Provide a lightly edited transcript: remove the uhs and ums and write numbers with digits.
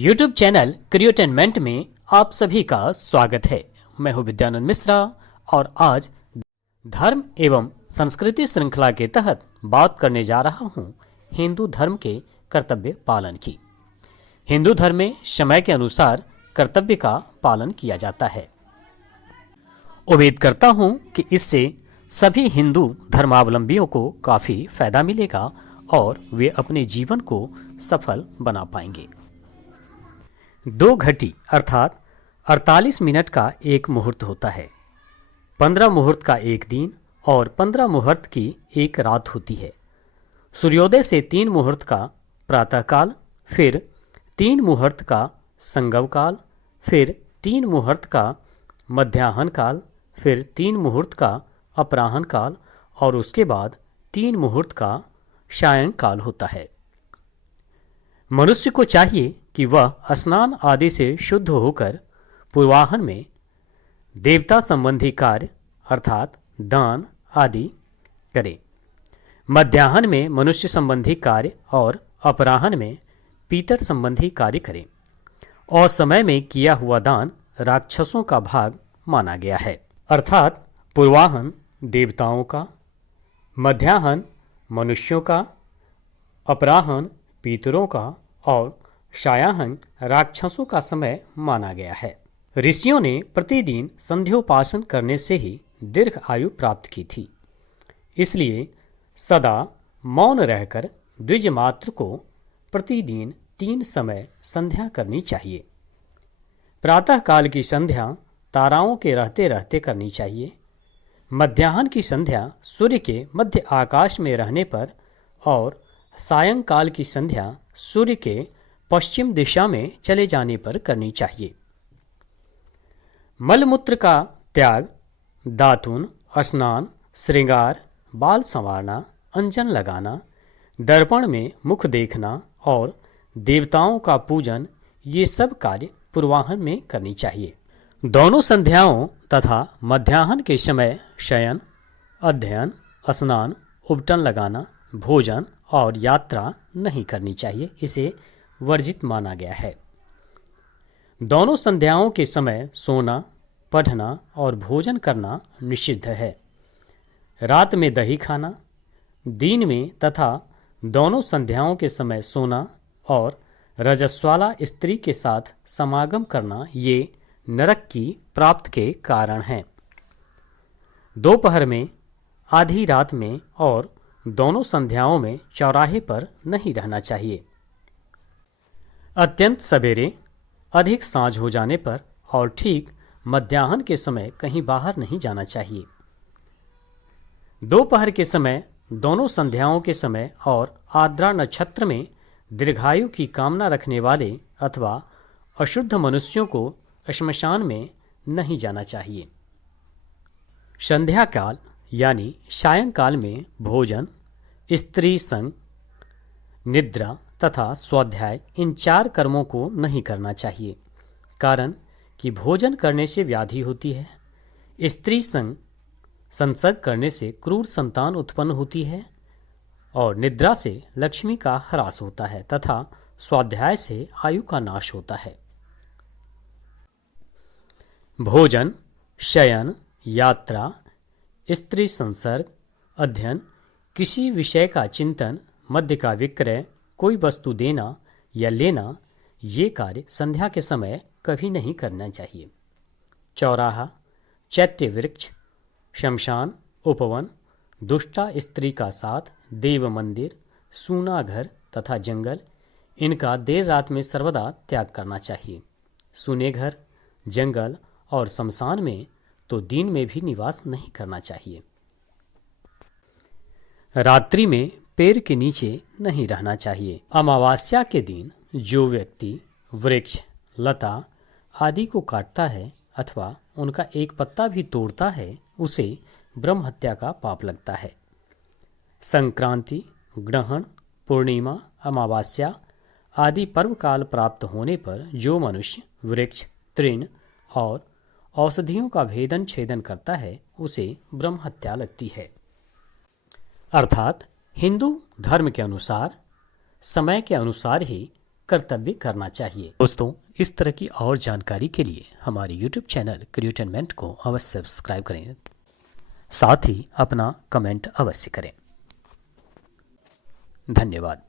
YouTube channel क्रिएटेनमेंट में आप सभी का स्वागत है। मैं हूं विद्यानंद मिश्रा और आज धर्म एवं संस्कृति श्रृंखला के तहत बात करने जा रहा हूं हिंदू धर्म के कर्तव्य पालन की। हिंदू धर्म में समय के अनुसार कर्तव्य का पालन किया जाता है। उम्मीद करता हूं कि इससे सभी हिंदू धर्मावलंबियों को काफ़ी फायदा मिलेगा और वे अपने जीवन को सफल बना पाएंगे। 2 घटी अर्थात 48 मिनट का एक मुहूर्त होता है। 15 मुहूर्त का एक दिन और 15 मुहूर्त की एक रात होती है। सूर्योदय से 3 मुहूर्त का प्रातःकाल, फिर 3 मुहूर्त का संगम काल, फिर 3 मुहूर्त का मध्याह्न काल, फिर 3 मुहूर्त का अपराह्न काल और उसके बाद 3 मुहूर्त का सायं काल होता है। मनुष्य को चाहिए कि वह स्नान आदि से शुद्ध होकर पूर्वाह्न में देवता संबंधी कार्य अर्थात दान आदि करे, मध्याह्न में मनुष्य संबंधी कार्य और अपराह्न में पीतर संबंधी कार्य करे। और समय में किया हुआ दान राक्षसों का भाग माना गया है, अर्थात पूर्वाह्न देवताओं का, मध्याह्न मनुष्यों का, अपराह्न पीतरों का और सायाह्न राक्षसों का समय माना गया है। ऋषियों ने प्रतिदिन संध्योपासन करने से ही दीर्घ आयु प्राप्त की थी। इसलिए सदा मौन रहकर द्विजमात्र को प्रतिदिन 3 समय संध्या करनी चाहिए। प्रातः काल की संध्या ताराओं के रहते रहते करनी चाहिए। मध्याह्न की संध्या सूर्य के मध्य आकाश में रहने पर और सायंकाल की संध्या सूर्य के पश्चिम दिशा में चले जाने पर करनी चाहिए। मलमूत्र का त्याग, दातुन, स्नान, श्रृंगार, बाल संवारना, अंजन लगाना, दर्पण में मुख देखना और देवताओं का पूजन, ये सब कार्य पूर्वाह्न में करनी चाहिए। दोनों संध्याओं तथा मध्याह्न के समय शयन, अध्ययन, स्नान, उपटन लगाना, भोजन और यात्रा नहीं करनी चाहिए। इसे वर्जित माना गया है। दोनों संध्याओं के समय सोना, पढ़ना और भोजन करना निषिद्ध है। रात में दही खाना, दिन में तथा दोनों संध्याओं के समय सोना और रजस्वाला स्त्री के साथ समागम करना ये नरक की प्राप्त के कारण हैं। दोपहर में, आधी रात में और दोनों संध्याओं में चौराहे पर नहीं रहना चाहिए। अत्यंत सवेरे, अधिक साँझ हो जाने पर और ठीक मध्याह्न के समय कहीं बाहर नहीं जाना चाहिए। दोपहर के समय, दोनों संध्याओं के समय और आर्द्रा नक्षत्र में दीर्घायु की कामना रखने वाले अथवा अशुद्ध मनुष्यों को श्मशान में नहीं जाना चाहिए। संध्या काल यानी सायंकाल में भोजन, स्त्री संग, निद्रा तथा स्वाध्याय, इन 4 कर्मों को नहीं करना चाहिए। कारण कि भोजन करने से व्याधि होती है, स्त्री संग संसर्ग करने से क्रूर संतान उत्पन्न होती है और निद्रा से लक्ष्मी का ह्रास होता है तथा स्वाध्याय से आयु का नाश होता है। भोजन, शयन, यात्रा, स्त्री संसर्ग, अध्ययन, किसी विषय का चिंतन, मद्य का विक्रय, कोई वस्तु देना या लेना, ये कार्य संध्या के समय कभी नहीं करना चाहिए। चौराहा, चैत्य वृक्ष, शमशान, उपवन, दुष्टा स्त्री का साथ, देव मंदिर, सूना घर तथा जंगल, इनका देर रात में सर्वदा त्याग करना चाहिए। सूने घर, जंगल और शमशान में तो दिन में भी निवास नहीं करना चाहिए। रात्रि में पेड़ के नीचे नहीं रहना चाहिए। अमावस्या के दिन जो व्यक्ति वृक्ष, लता आदि को काटता है अथवा उनका एक पत्ता भी तोड़ता है, उसे ब्रह्म हत्या का पाप लगता है। संक्रांति, ग्रहण, पूर्णिमा, अमावस्या आदि पर्व काल प्राप्त होने पर जो मनुष्य वृक्ष, तृण और औषधियों का भेदन छेदन करता है, उसे ब्रह्म हत्या लगती है। अर्थात हिंदू धर्म के अनुसार समय के अनुसार ही कर्तव्य करना चाहिए। दोस्तों, इस तरह की और जानकारी के लिए हमारे YouTube चैनल क्रिएटेनमेंट को अवश्य सब्सक्राइब करें, साथ ही अपना कमेंट अवश्य करें। धन्यवाद।